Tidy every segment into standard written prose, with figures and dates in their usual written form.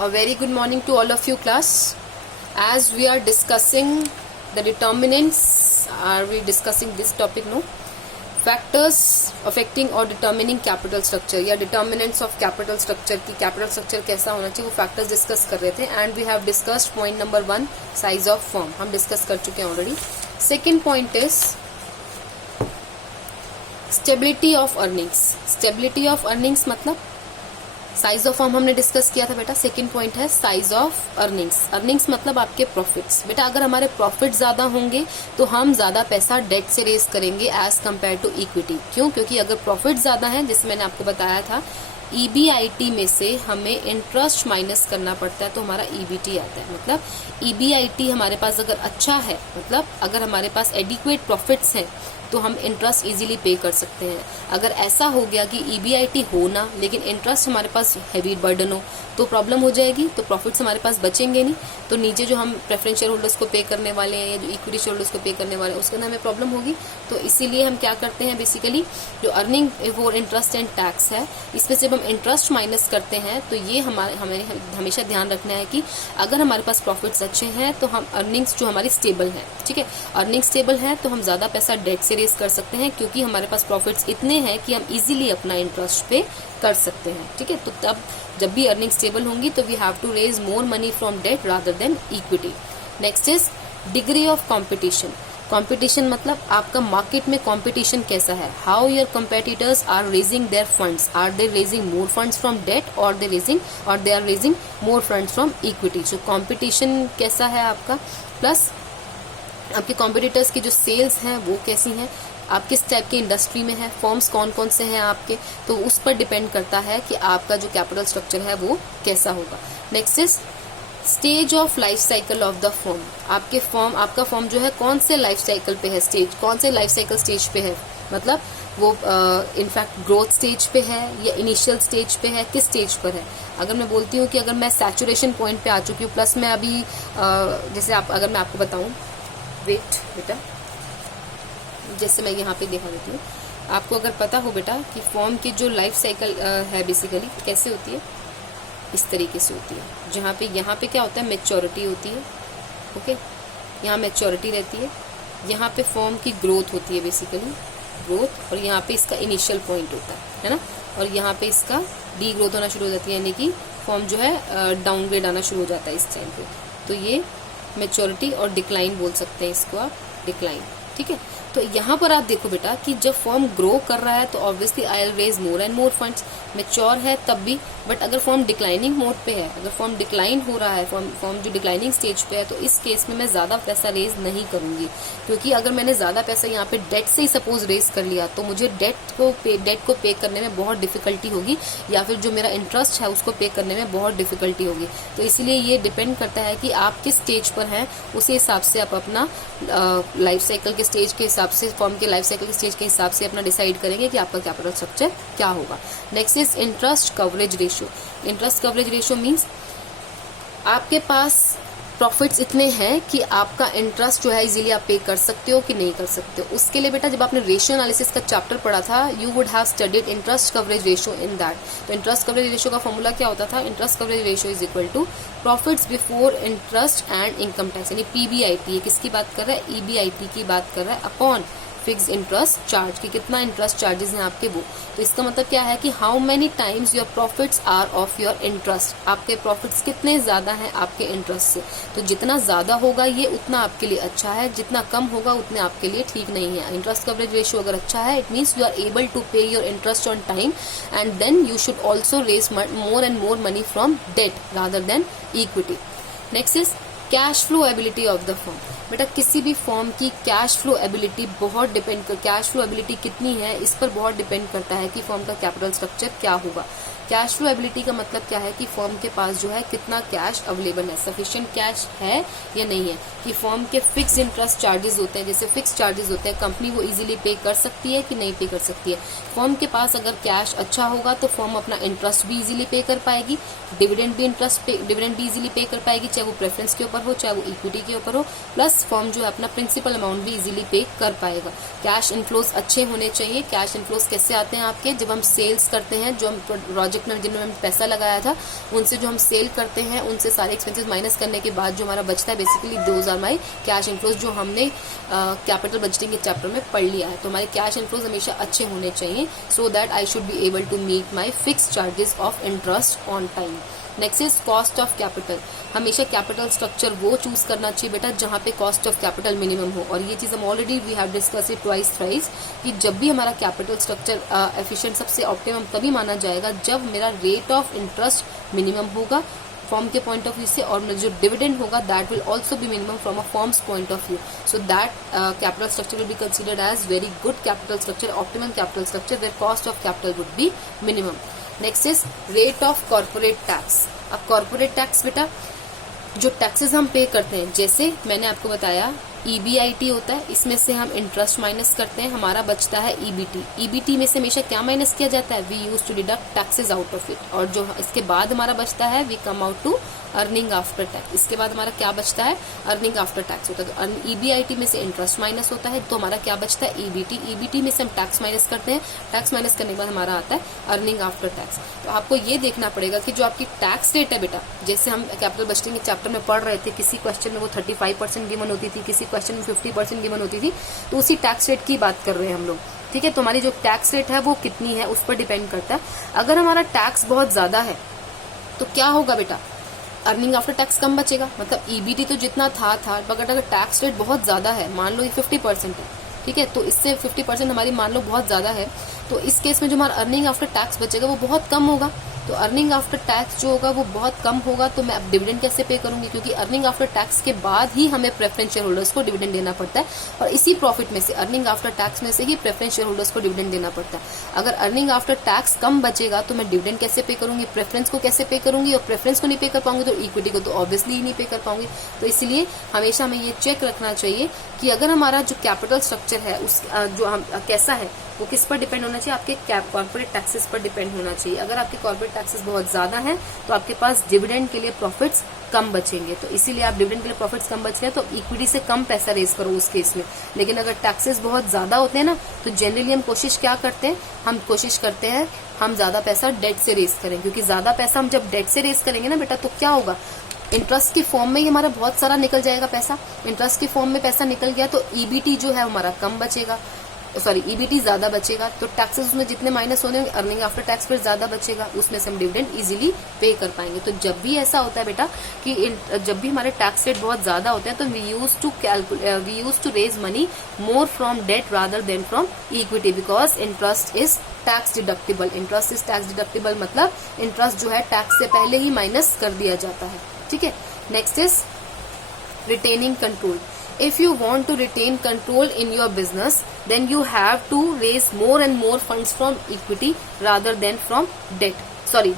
A very good morning to all of you class. As we are discussing the determinants, are we discussing this topic? No. Factors affecting or determining capital structure या determinants of capital structure की capital structure कैसा होना चाहिए वो factors discuss कर रहे थे and we have discussed point number 1 size of firm हम discuss कर चुके हैं already. Second point is stability of earnings. Stability of earnings मतलब साइज ऑफ फर्म हमने डिस्कस किया था बेटा. सेकंड पॉइंट है साइज ऑफ अर्निंग्स. अर्निंग्स मतलब आपके प्रॉफिट्स. बेटा अगर हमारे प्रॉफिट ज्यादा होंगे तो हम ज्यादा पैसा डेट से रेज करेंगे एज कंपेयर टू इक्विटी. क्यों? क्योंकि अगर प्रॉफिट ज्यादा है, जैसे मैंने आपको बताया था, ईबीआईटी में से हमें इंटरेस्ट माइनस करना पड़ता है तो हमारा ईबीटी आता है. मतलब ईबीआईटी हमारे पास अगर अच्छा है, मतलब अगर हमारे पास एडिक्वेट प्रॉफिट्स हैं तो हम इंटरेस्ट इजीली पे कर सकते हैं. अगर ऐसा हो गया कि ईबीआईटी हो ना लेकिन इंटरेस्ट हमारे पास हैवी बर्डन हो तो प्रॉब्लम हो जाएगी. तो प्रॉफिट्स हमारे पास बचेंगे नहीं, तो नीचे जो हम प्रेफरेंस शेयर होल्डर्स को पे करने वाले हैं या जो इक्विटी शेयर होल्डर्स को पे करने वाले हैं उसके अंदर हमें प्रॉब्लम होगी. तो इसीलिए हम क्या करते हैं, बेसिकली जो earning for interest and tax है इसमें से हम इंटरेस्ट माइनस करते हैं. तो ये हमें हमेशा ध्यान रखना है कि अगर हमारे पास प्रॉफिट्स अच्छे हैं तो हम अर्निंग्स जो हमारी स्टेबल है, ठीक है, अर्निंग स्टेबल है तो हम ज्यादा पैसा डेट से रेज कर सकते हैं क्योंकि हमारे पास प्रॉफिट्स इतने हैं कि हम इजीली अपना इंटरेस्ट पे कर सकते हैं. ठीक है, तो तब जब भी अर्निंग स्टेबल होंगी तो we have to raise more money from debt rather than equity. Next is degree of competition. Competition मतलब आपका मार्केट में कंपटीशन कैसा है. How your competitors are raising their funds. Are they raising more funds from debt और they are raising more funds from equity. जो competition कैसा है आपका, प्लस आपके कॉम्पिटिटर्स की जो सेल्स हैं वो कैसी हैं, आप किस टाइप की इंडस्ट्री में है, फॉर्म्स कौन कौन से हैं आपके, तो उस पर डिपेंड करता है कि आपका जो कैपिटल स्ट्रक्चर है वो कैसा होगा. Next is stage of life cycle of the form. आपका फॉर्म जो है कौन से लाइफ साइकिल पे है, स्टेज कौन से लाइफ साइकिल स्टेज पे है, मतलब वो इनफैक्ट ग्रोथ स्टेज पे है या इनिशियल स्टेज पे है, किस स्टेज पर है. अगर मैं बोलती हूँ कि अगर मैं सैचुरेशन पॉइंट पे आ चुकी हूँ, प्लस मैं अभी जैसे अगर मैं आपको बताऊँ, वेट बेटा, जैसे मैं यहाँ पे दिखा देती हूँ आपको, अगर पता हो बेटा कि फॉर्म की जो लाइफ साइकिल है बेसिकली कैसे होती है, इस तरीके से होती है. जहाँ पे यहाँ पे क्या होता है, मैच्योरिटी होती है. ओके, यहाँ मैच्योरिटी रहती है, यहाँ पे फॉर्म की ग्रोथ होती है, बेसिकली ग्रोथ, और यहाँ पे इसका इनिशियल पॉइंट होता है ना, और यहाँ पे इसका डी ग्रोथ होना शुरू हो जाती है, यानी कि फॉर्म जो है डाउनग्रेड आना शुरू हो जाता है इस टाइम पे. तो ये मैच्योरिटी और डिक्लाइन बोल सकते हैं इसको आप, डिक्लाइन. ठीक है, तो यहाँ पर आप देखो बेटा कि जब फॉर्म ग्रो कर रहा है तो obviously I will raise more and more funds. Mature है तब भी, बट अगर फॉर्म डिक्लाइनिंग मोड पे है, अगर फॉर्म डिक्लाइन हो रहा है, फॉर्म जो डिक्लाइनिंग स्टेज पे है, तो इस केस में मैं ज्यादा पैसा रेज नहीं करूंगी. क्योंकि अगर मैंने ज्यादा पैसा यहाँ पे डेट से ही सपोज रेज कर लिया तो मुझे डेट को पे करने में बहुत डिफिकल्टी होगी, या फिर जो मेरा इंटरेस्ट है उसको पे करने में बहुत डिफिकल्टी होगी. तो इसलिए ये डिपेंड करता है कि आप किस स्टेज पर हैं, उसी हिसाब से आप अपना लाइफ साइकिल के स्टेज के हिसाब से, फॉर्म के लाइफ साइकिल के स्टेज के हिसाब से अपना डिसाइड करेंगे कि आपका कैपिटल स्ट्रक्चर क्या होगा. Next is interest coverage ratio. Interest coverage ratio means आपके पास प्रॉफिट्स इतने हैं कि आपका इंटरेस्ट जो है इजीली आप पे कर सकते हो कि नहीं कर सकते हो. उसके लिए बेटा जब आपने रेशियो एनालिसिस का चैप्टर पढ़ा था, you would have studied interest coverage ratio in that. तो इंटरेस्ट कवरेज रेशियो का फॉर्मूला क्या होता था, interest coverage ratio is equal to profits before interest and income tax, यानी पीबीआईटी. किसकी बात कर रहा है, ईबीआईटी की बात कर रहा है, अपॉन फिक्स इंटरेस्ट चार्ज की कितना इंटरेस्ट चार्जेस हैं आपके वो. तो इसका मतलब क्या है कि how many times your profits are of your interest. आपके प्रॉफिट्स कितने ज्यादा हैं आपके इंटरेस्ट से. तो जितना ज्यादा होगा ये उतना आपके लिए अच्छा है, जितना कम होगा उतने आपके लिए ठीक नहीं है. इंटरेस्ट कवरेज रेशियो अगर अच्छा है, it means you are able to pay your interest on time and then you should also raise more and more money from debt rather than equity. Next is cash flow ability of the firm. बेटा किसी भी firm की cash flow ability बहुत depend कर, cash flow ability कितनी है इस पर बहुत डिपेंड करता है कि फॉर्म का कैपिटल स्ट्रक्चर क्या होगा. कैश फ्लो एबिलिटी का मतलब क्या है कि फर्म के पास जो है कितना कैश अवेलेबल है, सफिशिएंट कैश है या नहीं है. कि फर्म के फिक्स इंटरेस्ट चार्जेस होते हैं, जैसे फिक्स चार्जेस होते हैं, कंपनी वो इजीली पे कर सकती है कि नहीं पे कर सकती है. फर्म के पास अगर कैश अच्छा होगा तो फर्म अपना इंटरेस्ट भी इजीली पे कर पाएगी, डिविडेंड भी इजीली पे कर पाएगी, चाहे वो प्रेफरेंस के ऊपर हो चाहे वो इक्विटी के ऊपर हो. प्लस फर्म जो है अपना प्रिंसिपल अमाउंट भी इजीली पे कर पाएगा. कैश इनफ्लोज अच्छे होने चाहिए. कैश इनफ्लोज कैसे आते हैं आपके, जब हम सेल्स करते हैं, जो हम प्रोजेक्ट प्रोजेक्ट में जिनमें हमने पैसा लगाया था उनसे जो हम सेल करते हैं उनसे सारे एक्सपेंसेस माइनस करने के बाद जो हमारा बचता है basically those are my cash inflows, जो हमने कैपिटल बजटिंग के चैप्टर में पढ़ लिया है। तो हमारे कैश इनफ्लोज हमेशा अच्छे होने चाहिए so that I should be able to meet my fix charges of interest on time. Next is cost of capital. हमेशा कैपिटल स्ट्रक्चर वो चूज करना चाहिए बेटा जहां पे कॉस्ट ऑफ कैपिटल मिनिमम हो, और ये चीज हम already we have discuss it twice thrice कि जब भी हमारा कैपिटल स्ट्रक्चर एफिशिएंट सबसे ऑप्टिमम तभी माना जाएगा जब मेरा रेट ऑफ इंटरेस्ट मिनिमम होगा फॉर्म के पॉइंट ऑफ व्यू से, और जो डिविडेंड होगा that will also be minimum from a firm's point of view, so that capital structure will be considered as very good capital structure, optimum capital structure where cost of capital would be minimum. Next is rate of corporate tax. अब corporate tax बेटा जो taxes हम पे करते हैं, जैसे मैंने आपको बताया EBIT होता है, इसमें से हम इंटरेस्ट माइनस करते हैं, हमारा बचता है EBT। EBT में से हमेशा क्या माइनस किया जाता है, we use to deduct taxes out of it, और जो इसके बाद हमारा बचता है we come out to earning after tax. इसके बाद हमारा क्या बचता है, अर्निंग आफ्टर टैक्स होता है। तो EBIT में से इंटरेस्ट माइनस होता है तो हमारा क्या बचता है, EBT। EBT में से हम टैक्स माइनस करते हैं, टैक्स माइनस करने के बाद हमारा आता है अर्निंग आफ्टर टैक्स। तो आपको ये देखना पड़ेगा कि जो आपकी टैक्स रेट है बेटा, जैसे हम कैपिटल बजटिंग के चैप्टर में पढ़ रहे थे, किसी क्वेश्चन में वो 35% गिवन होती थी, किसी क्वेश्चन में 50% गिवन होती थी, तो उसी टैक्स रेट की बात कर रहे हैं हम लोग, ठीक है। तो हमारी जो टैक्स रेट है वो कितनी है उस पर डिपेंड करता है। अगर हमारा टैक्स बहुत ज्यादा है तो क्या होगा बेटा, अर्निंग आफ्टर टैक्स कम बचेगा, मतलब EBT तो जितना था बट अगर टैक्स रेट बहुत ज्यादा है, मान लो ये 50% है, ठीक है, तो इससे 50% हमारी मान लो बहुत ज्यादा है, तो इस केस में जो हमारा अर्निंग आफ्टर टैक्स बचेगा वो बहुत कम होगा। तो अर्निंग आफ्टर टैक्स जो होगा वो बहुत कम होगा, तो मैं अब डिविडेंड कैसे पे करूंगी, क्योंकि अर्निंग आफ्टर टैक्स के बाद ही हमें प्रेफरेंस शेयर होल्डर्स को डिविडेंड देना पड़ता है, और इसी प्रॉफिट में से अर्निंग आफ्टर टैक्स में से ही प्रेफरेंस शेयर होल्डर्स को डिविडेंड देना पड़ता है। अगर अर्निंग आफ्टर टैक्स कम बचेगा तो मैं डिविडेंड कैसे पे करूंगी, प्रेफरेंस को कैसे पे करूंगी, और प्रेफरेंस को नहीं पे कर पाऊंगी तो इक्विटी को तो ऑब्वियसली ही नहीं पे कर पाऊंगी। तो इसलिए हमेशा हमें ये चेक रखना चाहिए कि अगर हमारा जो कैपिटल स्ट्रक्चर है उस जो हम कैसा है वो किस पर डिपेंड होना चाहिए, आपके कॉर्पोरेट टैक्सेस पर डिपेंड होना चाहिए। अगर आपके कॉर्पोरेट टैक्सेस बहुत ज्यादा हैं तो आपके पास डिविडेंड के लिए प्रॉफिट्स कम बचेंगे, तो इसीलिए आप डिविडेंड के लिए प्रॉफिट्स कम बच रहे हैं तो इक्विटी से कम पैसा रेज करो उस केस में। लेकिन अगर टैक्सेस बहुत ज्यादा होते हैं ना तो जनरली हम कोशिश क्या करते हैं, हम कोशिश करते हैं हम ज्यादा पैसा डेट से रेज करें, क्योंकि ज्यादा पैसा हम जब डेट से रेज करेंगे ना बेटा तो क्या होगा, इंटरेस्ट की फॉर्म में ही हमारा बहुत सारा निकल जाएगा पैसा। इंटरेस्ट की फॉर्म में पैसा निकल गया तो EBT जो है हमारा कम बचेगा, सॉरी EBT ज्यादा बचेगा, तो टैक्सेस उसमें जितने माइनस होने अर्निंग आफ्टर टैक्स फिर ज्यादा बचेगा, उसमें से हम डिविडेंड इजीली पे कर पाएंगे। तो जब भी ऐसा होता है बेटा कि जब भी हमारे टैक्स रेट बहुत ज्यादा होते हैं तो we use to raise money more from debt rather than from equity, because interest is tax deductible. Interest is tax deductible मतलब इंटरेस्ट जो है टैक्स से पहले ही माइनस कर दिया जाता है, ठीक है। Next is retaining control. If you want to retain control in your business, then you have to raise more and more funds from equity rather than from debt. Sorry,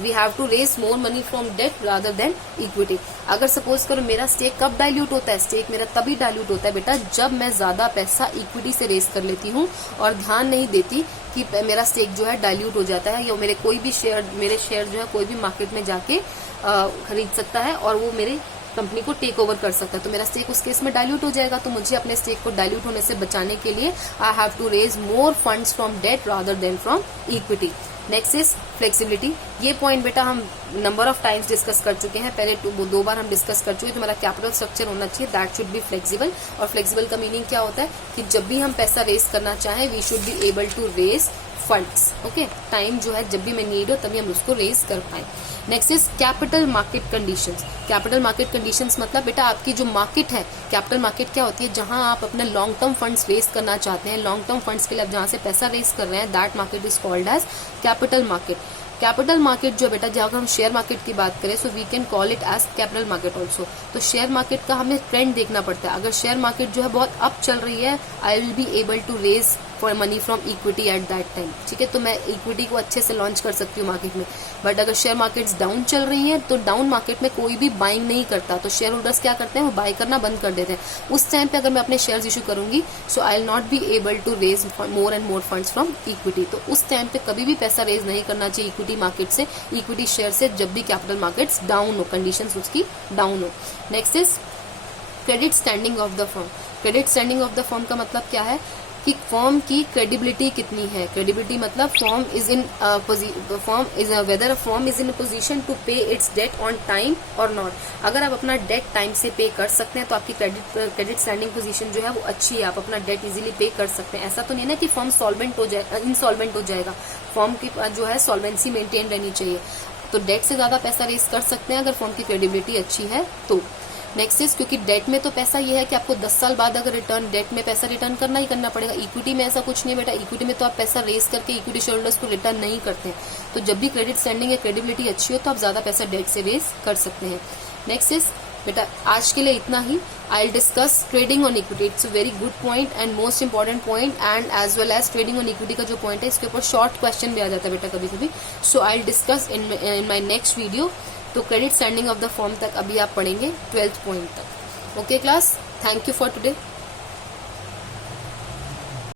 we have to raise more money from debt rather than equity. अगर suppose करो मेरा stake कब dilute होता है, stake मेरा तभी dilute होता है बेटा जब मैं ज्यादा पैसा इक्विटी से रेज कर लेती हूँ और ध्यान नहीं देती कि मेरा स्टेक जो है डाइल्यूट हो जाता है, या मेरे शेयर जो है कोई भी मार्केट में जाके खरीद सकता है और वो मेरे कंपनी को टेक ओवर कर सकता है, तो मेरा स्टेक उस केस में डाइल्यूट हो जाएगा। तो मुझे अपने स्टेक को डाइल्यूट होने से बचाने के लिए I have to raise more funds from debt rather than from equity. Next is flexibility. ये पॉइंट बेटा हम नंबर ऑफ टाइम्स डिस्कस कर चुके हैं, पहले 2 बार हम डिस्कस कर चुके हैं। तो हमारा कैपिटल स्ट्रक्चर होना चाहिए दैट शुड बी फ्लेक्सिबल, और फ्लेक्सिबल का मीनिंग क्या होता है कि जब भी हम पैसा रेज करना चाहें we should be able to raise funds, okay. Time जो है जब भी मैं नीड हो तभी हम उसको रेज कर पाए। Next is capital market conditions. Capital market conditions मतलब बेटा आपकी जो मार्केट है, कैपिटल मार्केट क्या होती है, जहां आप अपने लॉन्ग टर्म फंड्स रेज करना चाहते हैं, लॉन्ग टर्म फंड्स के लिए आप जहां से पैसा रेज कर रहे हैं, that market is called as capital market. Capital market जो बेटा, जहां हम शेयर मार्केट की बात करें so we can call it as capital market also. तो शेयर मार्केट का हमें ट्रेंड देखना पड़ता है। अगर शेयर मार्केट जो है बहुत अप चल रही है, I will be able to raise for money from equity at that time, ठीक है। तो मैं इक्विटी को अच्छे से लॉन्च कर सकती हूँ मार्केट में। बट अगर शेयर मार्केट्स डाउन चल रही हैं तो डाउन मार्केट में कोई भी बाइंग नहीं करता, तो शेयर होल्डर्स क्या करते हैं, वो बाय करना बंद कर देते हैं। उस टाइम पे अगर मैं अपने शेयर्स इशू करूंगी so I will not be able to raise more and more funds from equity. तो उस टाइम पे कभी भी पैसा रेज नहीं करना चाहिए इक्विटी मार्केट से, इक्विटी शेयर से, जब भी कैपिटल मार्केट्स डाउन हो, कंडीशंस उसकी डाउन हो। Next is credit standing of the firm. Credit standing of the firm का मतलब क्या है कि फर्म की क्रेडिबिलिटी कितनी है। क्रेडिबिलिटी मतलब firm is in whether a firm is in position to pay its debt on time और नॉट। अगर आप अपना डेट टाइम से पे कर सकते हैं तो आपकी क्रेडिट स्टैंडिंग पोजीशन जो है वो अच्छी है, आप अपना डेट इजीली पे कर सकते हैं। ऐसा तो नहीं है ना कि फर्म सॉल्वेंट हो जाए, इंसॉल्वेंट हो जाएगा। फर्म की जो है सॉल्वेंसी मेंटेन रहनी चाहिए। तो डेट से ज्यादा पैसा रेज कर सकते हैं अगर फर्म की क्रेडिबिलिटी अच्छी है तो। नेक्स्ट इज, क्योंकि डेट में तो पैसा ये है कि आपको 10 साल बाद अगर रिटर्न, डेट में पैसा रिटर्न करना ही करना पड़ेगा। इक्विटी में ऐसा कुछ नहीं है बेटा, इक्विटी में तो आप पैसा रेज करके इक्विटी शेयर होल्डर्स को रिटर्न नहीं करते। तो जब भी क्रेडिट स्टैंडिंग या क्रेडिबिलिटी अच्छी हो तो आप ज्यादा पैसा डेट से रेज कर सकते हैं। नेक्स्ट इज बेटा, आज के लिए इतना ही। I will discuss trading on equity, it's a very good point and most important point, and as well as trading on equity का जो पॉइंट है इसके ऊपर शॉर्ट क्वेश्चन भी आ जाता है बेटा कभी कभी। So I will discuss in my next video. तो credit standing of the firm तक अभी आप पढ़ेंगे 12th पॉइंट तक। Okay class, thank you for today.